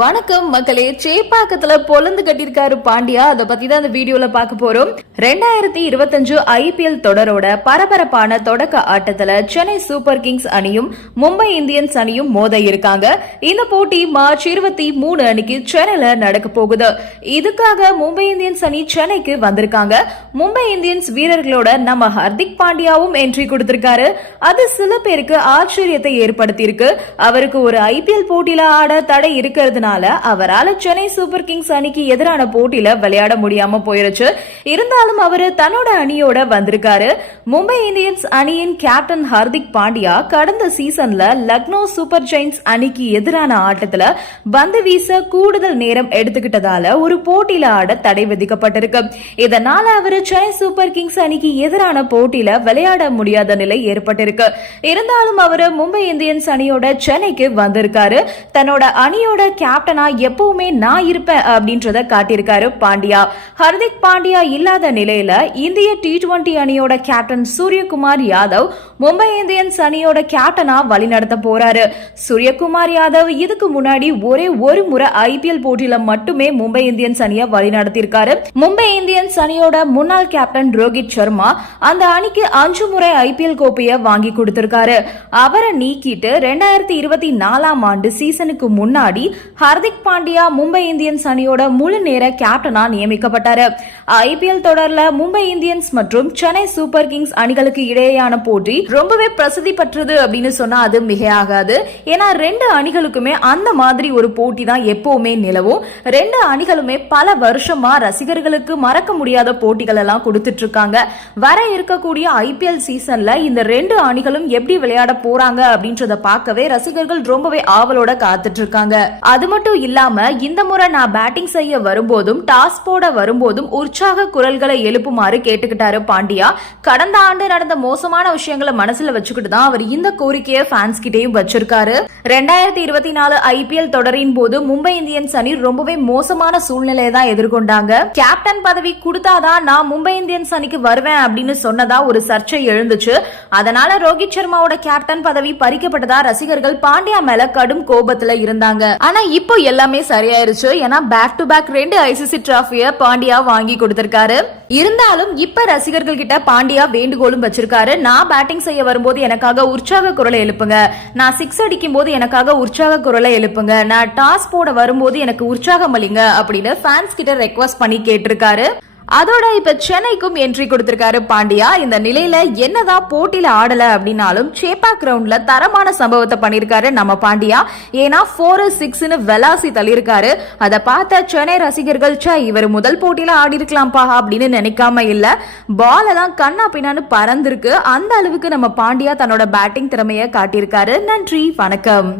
வணக்கம் மக்களே. சேப்பாக்கத்துல பொலந்து கட்டிருக்காரு பாண்டியா. அதை பத்தி தான் இந்த வீடியோல பார்க்க போறோம். 2025 ஐபிஎல் தொடரோட பரபரப்பான தொடக்க ஆட்டத்துல சென்னை சூப்பர் கிங்ஸ் அணியும் மும்பை இந்தியன்ஸ் அணியும் மோத இருக்காங்க. இந்த போட்டி மார்ச் 23 அன்னைக்கு சென்னையில நடக்க போகுது. இதுக்காக மும்பை இந்தியன்ஸ் அணி சென்னைக்கு வந்திருக்காங்க. மும்பை இந்தியன்ஸ் வீரர்களோட நம்ம ஹர்திக் பாண்டியாவும் என்ட்ரி கொடுத்திருக்காரு. அது சில பேருக்கு ஆச்சரியத்தை ஏற்படுத்தியிருக்கு. அவருக்கு ஒரு ஐபிஎல் போட்டியில ஆட தடை இருக்கிறது அவரால் சென்னை சூப்பர் கிங்ஸ் அணிக்கு எதிரான போட்டியில விளையாட முடியாம போயிருச்சு. இருந்தாலும் அவரு தன்னோட அணியோட வந்திருக்காரு. மும்பை இந்தியன்ஸ் அணியின் கேப்டன் ஹர்திக் பாண்டியா கடந்த சீசன்ல லக்னோ சூப்பர் ஜெயின்ஸ் அணிக்கு எதிரான ஆட்டத்துல பந்து வீச கூடுதல் நேரம் எடுத்துக்கிட்டதால ஒரு போட்டியில ஆட தடை விதிக்கப்பட்டிருக்கு. இதனால அவரு சென்னை சூப்பர் கிங்ஸ் அணிக்கு எதிரான போட்டியில விளையாட முடியாத நிலை ஏற்பட்டிருக்கு. இருந்தாலும் அவரு மும்பை இந்தியன்ஸ் அணியோட சென்னைக்கு வந்திருக்காரு. தன்னோட அணியோட கேப்டனா எப்பவுமே நான் இருப்பேன் அப்படின்றத காட்டியிருக்காரு பாண்டியா. ஹர்திக் பாண்டியா இல்லாத நிலையில இந்திய T20 அணியோட கேப்டன் சூரியகுமார் யாதவ் மும்பை இந்தியன்ஸ் அணியோட கேப்டனா வழிநடத்த போறாரு. சூரியகுமார் யாதவ் இதுக்கு முன்னாடி ஒரே ஒரு முறை ஐபிஎல் போட்டியில மட்டுமே மும்பை இந்தியன்ஸ் அணியை வழிநடத்தியிருக்காரு. மும்பை இந்தியன்ஸ் அணியோட முன்னாள் கேப்டன் ரோஹித் சர்மா அந்த அணிக்கு 5 முறை ஐபிஎல் கோப்பையை வாங்கி கொடுத்திருக்காரு. அவரை நீக்கிட்டு 2024 ஆண்டு சீசனுக்கு முன்னாடி ஹர்திக் பாண்டியா மும்பை இந்தியன்ஸ் அணியோட முழு நேர கேப்டனா நியமிக்கப்பட்டாரு. ஐபிஎல் தொடர்ல மும்பை இந்தியன்ஸ் மற்றும் சென்னை சூப்பர் கிங்ஸ் அணிகளுக்கு இடையேயான போட்டி ரொம்பவே பிரசித்தி பெற்றது அப்படின்னு சொன்னா அது மிகையாகாது. ஏன்னா 2 அணிகளுக்குமே அந்த மாதிரி ஒரு போட்டி தான் எப்பவுமே நிலவும். 2 அணிகளுமே பல வருஷமா ரசிகர்களுக்கு மறக்க முடியாத போட்டிகள் எல்லாம் கொடுத்துட்டு இருக்காங்க. வர இருக்கக்கூடிய ஐபிஎல் சீசன்ல இந்த 2 அணிகளும் எப்படி விளையாட போறாங்க அப்படின்றத பார்க்கவே ரசிகர்கள் ரொம்பவே ஆவலோட காத்துட்டு இருக்காங்க. அது மட்டும் இல்லாம இந்த முறை நான் பேட்டிங் செய்ய வரும்போதும் டாஸ் போட வரும்போதும் உற்சாக குரல்களை எழுப்புமாறு கேட்டுக்கிட்டாரு பாண்டியா. கடந்த ஆண்டு நடந்த மோசமான விஷயங்களை மனசுல வச்சுக்கிட்டு தான் அவர் இந்த கோரிக்கையை ஃபேன்ஸ் கிட்டேயும் வச்சிருக்காரு. 2024 ஐபிஎல் தொடரின் போது மும்பை இந்தியன்ஸ் அணி ரொம்பவே மோசமான சூழ்நிலையை தான் எதிர்கொண்டாங்க. கேப்டன் பதவி கொடுத்தாதான் நான் மும்பை இந்தியன்ஸ் அணிக்கு வருவேன் அப்படின்னு சொன்னதா ஒரு சர்ச்சை எழுந்துச்சு. அதனால ரோஹித் சர்மாவோட கேப்டன் பதவி பறிக்கப்பட்டதா ரசிகர்கள் பாண்டியா மேல கடும் கோபத்துல இருந்தாங்க. ஆனா இப்போ எல்லாமே சரியாயிருச்சு. ஏன்னா பேக் டு பேக் 2 ஐசிசி டிராஃபியை பாண்டியா வாங்கி கொடுத்திருக்காரு. இருந்தாலும் இப்ப ரசிகர்கள் கிட்ட பாண்டியா வேண்டுகோளும் வச்சிருக்காரு. நான் பேட்டிங் செய்ய வரும்போது எனக்காக உற்சாக குரலை எழுப்புங்க, நான் 6 அடிக்கும் போது எனக்காக உற்சாக குரலை எழுப்புங்க, நான் டாஸ் போட வரும்போது எனக்கு உற்சாகம் அளிங்க அப்படின்னு ஃபேன்ஸ் கிட்ட ரெக்வஸ்ட் பண்ணி கேட்டிருக்காரு. அதோட இப்ப சென்னைக்கும் என்ட்ரி கொடுத்திருக்காரு பாண்டியா. இந்த நிலையில என்னதான் போட்டியில ஆடல அப்படின்னாலும் சேப்பாக் கிரவுண்ட்ல தரமான சம்பவத்தை பண்ணிருக்காரு நம்ம பாண்டியா. ஏன்னா 4-6 வெலாசி தள்ளியிருக்காரு. அதை பார்த்த சென்னை ரசிகர்கள் இவர் முதல் போட்டியில ஆடி இருக்கலாம்பா அப்படின்னு நினைக்காம இல்ல. பால் எல்லாம் கண்ணா பின்னான்னு பறந்திருக்கு. அந்த அளவுக்கு நம்ம பாண்டியா தன்னோட பேட்டிங் திறமையை காட்டியிருக்காரு. நன்றி, வணக்கம்.